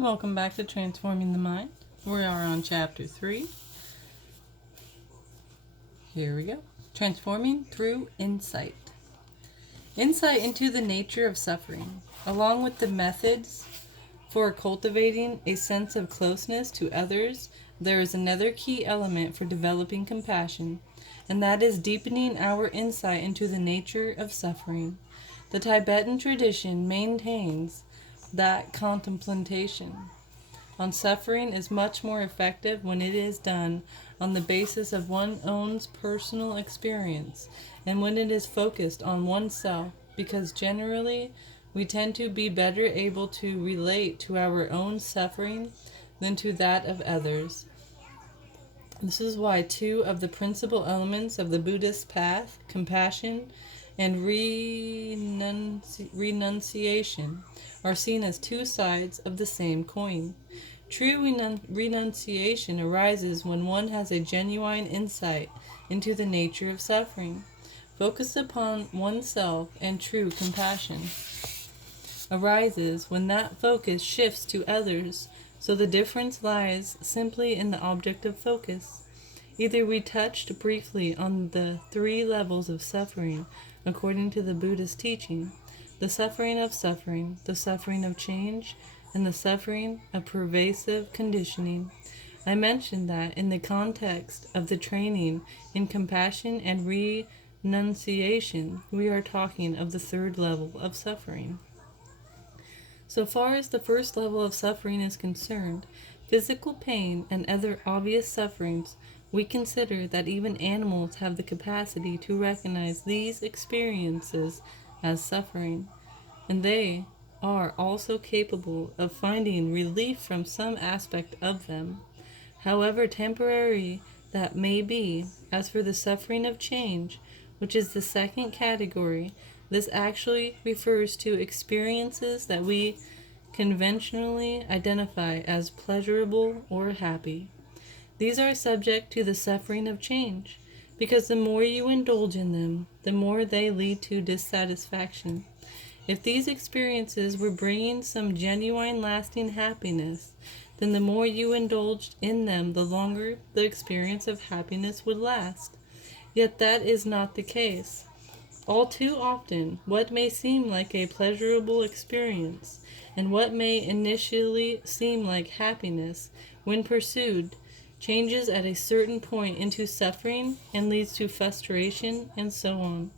Welcome back to Transforming the Mind. We are on Chapter 3. Here we go. Transforming through insight. Insight into the nature of suffering, along with the methods for cultivating a sense of closeness to others. There is another key element for developing compassion, and that is deepening our insight into the nature of suffering. The Tibetan tradition maintains that contemplation on suffering is much more effective when it is done on the basis of one's own personal experience and when it is focused on oneself, because generally we tend to be better able to relate to our own suffering than to that of others. This is why two of the principal elements of the Buddhist path, compassion and renunciation, are seen as two sides of the same coin. True renunciation arises when one has a genuine insight into the nature of suffering, focused upon oneself, and true compassion arises when that focus shifts to others, so the difference lies simply in the object of focus. Either we touched briefly on the three levels of suffering according to the Buddhist teaching: the suffering of change, and the suffering of pervasive conditioning. I mentioned that in the context of the training in compassion and renunciation, we are talking of the third level of suffering. So far as the first level of suffering is concerned, physical pain and other obvious sufferings, we consider that even animals have the capacity to recognize these experiences as suffering, and they are also capable of finding relief from some aspect of them, however temporary that may be. As for the suffering of change, which is the second category, this actually refers to experiences that we conventionally identify as pleasurable or happy. These are subject to the suffering of change, because the more you indulge in them, the more they lead to dissatisfaction. If these experiences were bringing some genuine lasting happiness, then the more you indulged in them, the longer the experience of happiness would last. Yet that is not the case. All too often, what may seem like a pleasurable experience, and what may initially seem like happiness, when pursued, changes at a certain point into suffering and leads to frustration, and so on.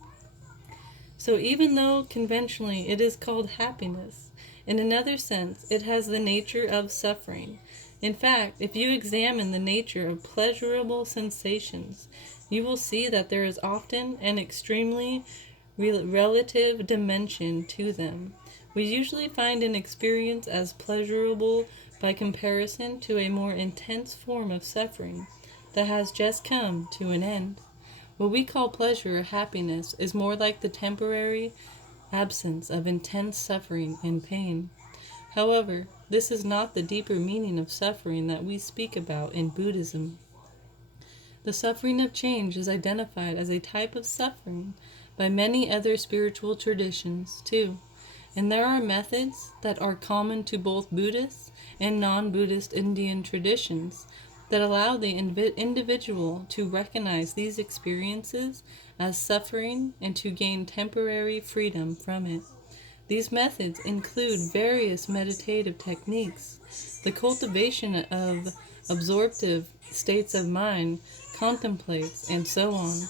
So even though conventionally it is called happiness, in another sense it has the nature of suffering. In fact, if you examine the nature of pleasurable sensations, you will see that there is often an extremely relative dimension to them. We usually find an experience as pleasurable by comparison to a more intense form of suffering that has just come to an end. What we call pleasure or happiness is more like the temporary absence of intense suffering and pain. However, this is not the deeper meaning of suffering that we speak about in Buddhism. The suffering of change is identified as a type of suffering by many other spiritual traditions, too, and there are methods that are common to both Buddhist and non-Buddhist Indian traditions that allow the individual to recognize these experiences as suffering and to gain temporary freedom from it. These methods include various meditative techniques, the cultivation of absorptive states of mind, contemplates, and so on.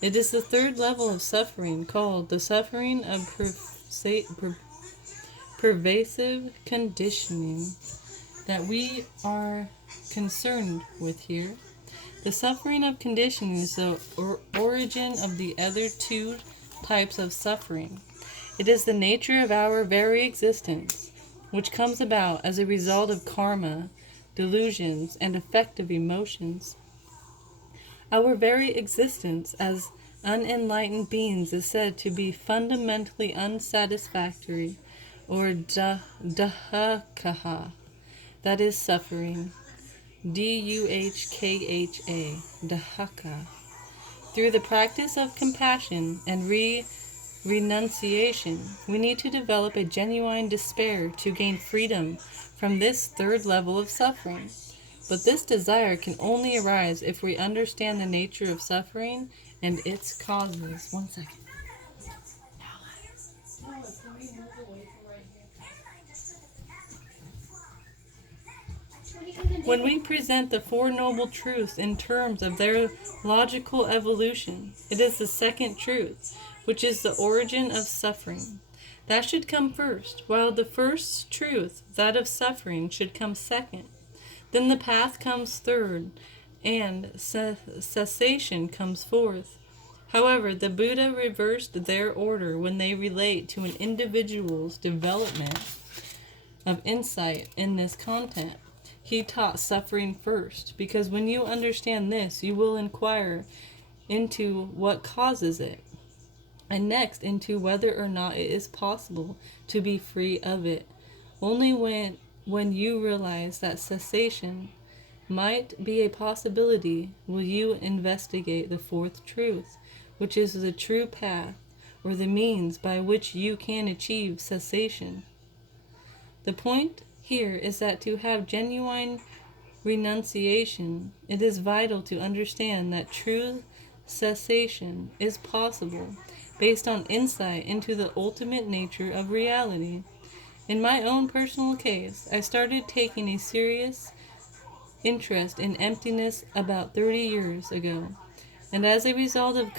It is the third level of suffering, called the suffering of pervasive conditioning, that we are concerned with here. The suffering of conditioning is the origin of the other two types of suffering. It is the nature of our very existence, which comes about as a result of karma, delusions, and affective emotions. Our very existence as unenlightened beings is said to be fundamentally unsatisfactory, or dukkha, that is suffering. Duhkha, dukkha. Through the practice of compassion and renunciation. We need to develop a genuine despair to gain freedom from this third level of suffering. But this desire can only arise if we understand the nature of suffering and its causes. One second. When we present the Four Noble Truths in terms of their logical evolution, it is the second truth, which is the origin of suffering. That should come first, while the first truth, that of suffering, should come second. Then the path comes third, and cessation comes fourth. However, the Buddha reversed their order when they relate to an individual's development of insight in this content. He taught suffering first, because when you understand this, you will inquire into what causes it, and next into whether or not it is possible to be free of it. Only when you realize that cessation might be a possibility will you investigate the fourth truth, which is the true path, or the means by which you can achieve cessation. The point here is that to have genuine renunciation, it is vital to understand that true cessation is possible based on insight into the ultimate nature of reality. In my own personal case, I started taking a serious interest in emptiness about 30 years ago, and as a result of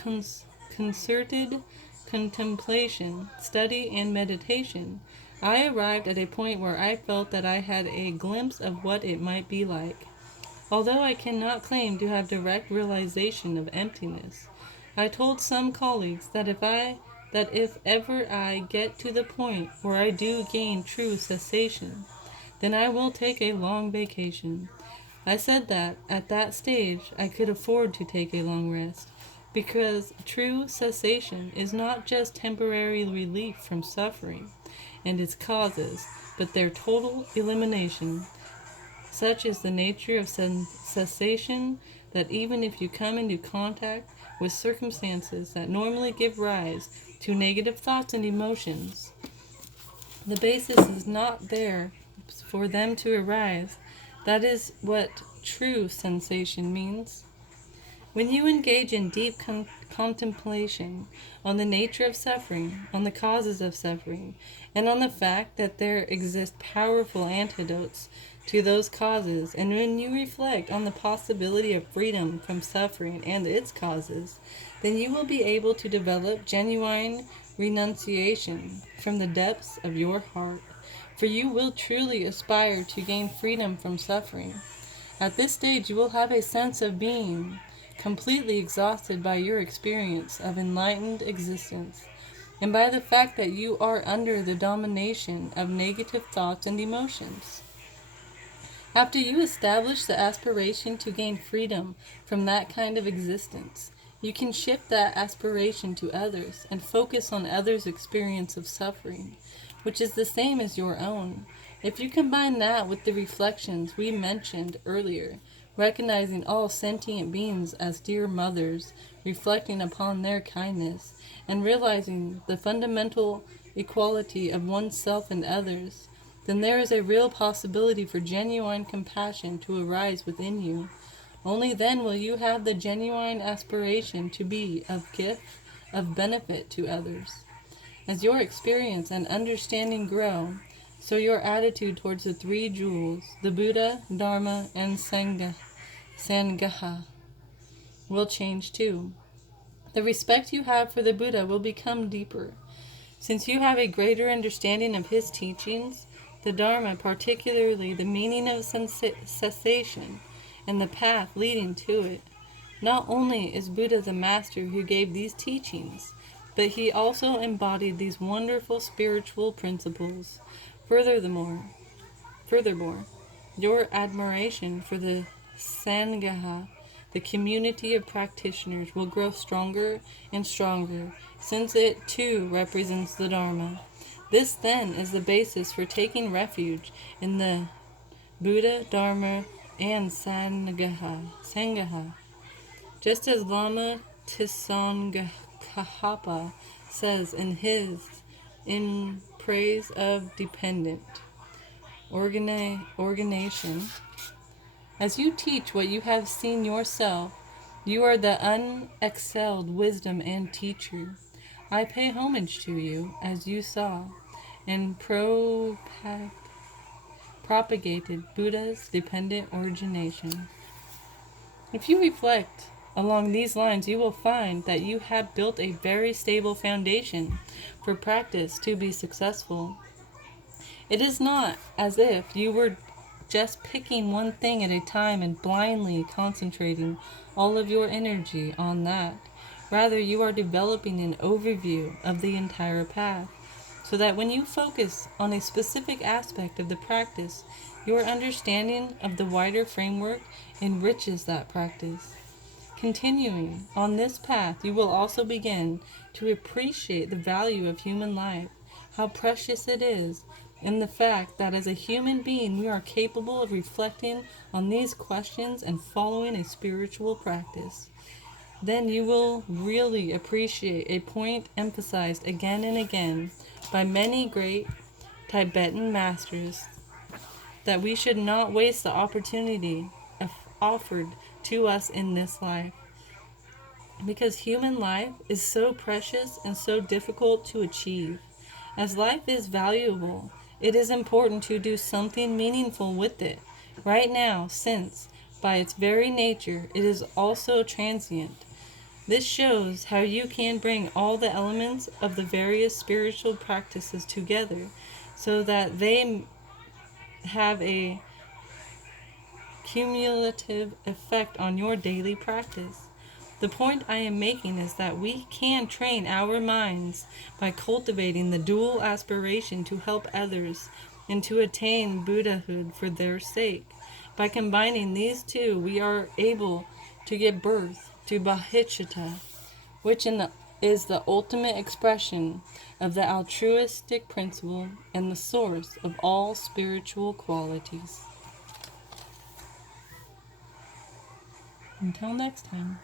concerted contemplation, study, and meditation, I arrived at a point where I felt that I had a glimpse of what it might be like. Although I cannot claim to have direct realization of emptiness, I told some colleagues that if ever I get to the point where I do gain true cessation, then I will take a long vacation. I said that at that stage I could afford to take a long rest, because true cessation is not just temporary relief from suffering and its causes, but their total elimination. Such is the nature of cessation that even if you come into contact with circumstances that normally give rise to negative thoughts and emotions, the basis is not there for them to arise. That is what true cessation means. When you engage in deep contemplation on the nature of suffering, on the causes of suffering, and on the fact that there exist powerful antidotes to those causes, and when you reflect on the possibility of freedom from suffering and its causes, then you will be able to develop genuine renunciation from the depths of your heart, for you will truly aspire to gain freedom from suffering. At this stage, you will have a sense of being completely exhausted by your experience of enlightened existence, and by the fact that you are under the domination of negative thoughts and emotions. After you establish the aspiration to gain freedom from that kind of existence, you can shift that aspiration to others and focus on others' experience of suffering, which is the same as your own. If you combine that with the reflections we mentioned earlier, recognizing all sentient beings as dear mothers, reflecting upon their kindness, and realizing the fundamental equality of oneself and others, then there is a real possibility for genuine compassion to arise within you. Only then will you have the genuine aspiration to be of gift, of benefit to others. As your experience and understanding grow, so your attitude towards the three jewels, the Buddha, Dharma, and Sangha, will change too. The respect you have for the Buddha will become deeper. Since you have a greater understanding of his teachings, the Dharma, particularly the meaning of cessation and the path leading to it. Not only is Buddha the master who gave these teachings, but he also embodied these wonderful spiritual principles. Furthermore, your admiration for the Sangha, the community of practitioners, will grow stronger and stronger, since it too represents the Dharma. This then is the basis for taking refuge in the Buddha, Dharma, and Sangha. Just as Lama Tsongkhapa says in praise of dependent organization, as you teach what you have seen yourself, you are the unexcelled wisdom and teacher. I pay homage to you, as you saw and propagated Buddha's dependent origination. If you reflect along these lines, you will find that you have built a very stable foundation for practice to be successful. It is not as if you were just picking one thing at a time and blindly concentrating all of your energy on that. Rather, you are developing an overview of the entire path, so that when you focus on a specific aspect of the practice, your understanding of the wider framework enriches that practice. Continuing on this path, you will also begin to appreciate the value of human life, how precious it is, and the fact that as a human being we are capable of reflecting on these questions and following a spiritual practice. Then you will really appreciate a point emphasized again and again by many great Tibetan masters, that we should not waste the opportunity offered to us in this life. Because human life is so precious and so difficult to achieve. As life is valuable, it is important to do something meaningful with it right now, since, by its very nature, it is also transient. This shows how you can bring all the elements of the various spiritual practices together so that they have a cumulative effect on your daily practice. The point I am making is that we can train our minds by cultivating the dual aspiration to help others and to attain Buddhahood for their sake. By combining these two, we are able to give birth to Bodhicitta, which is the ultimate expression of the altruistic principle and the source of all spiritual qualities. Until next time.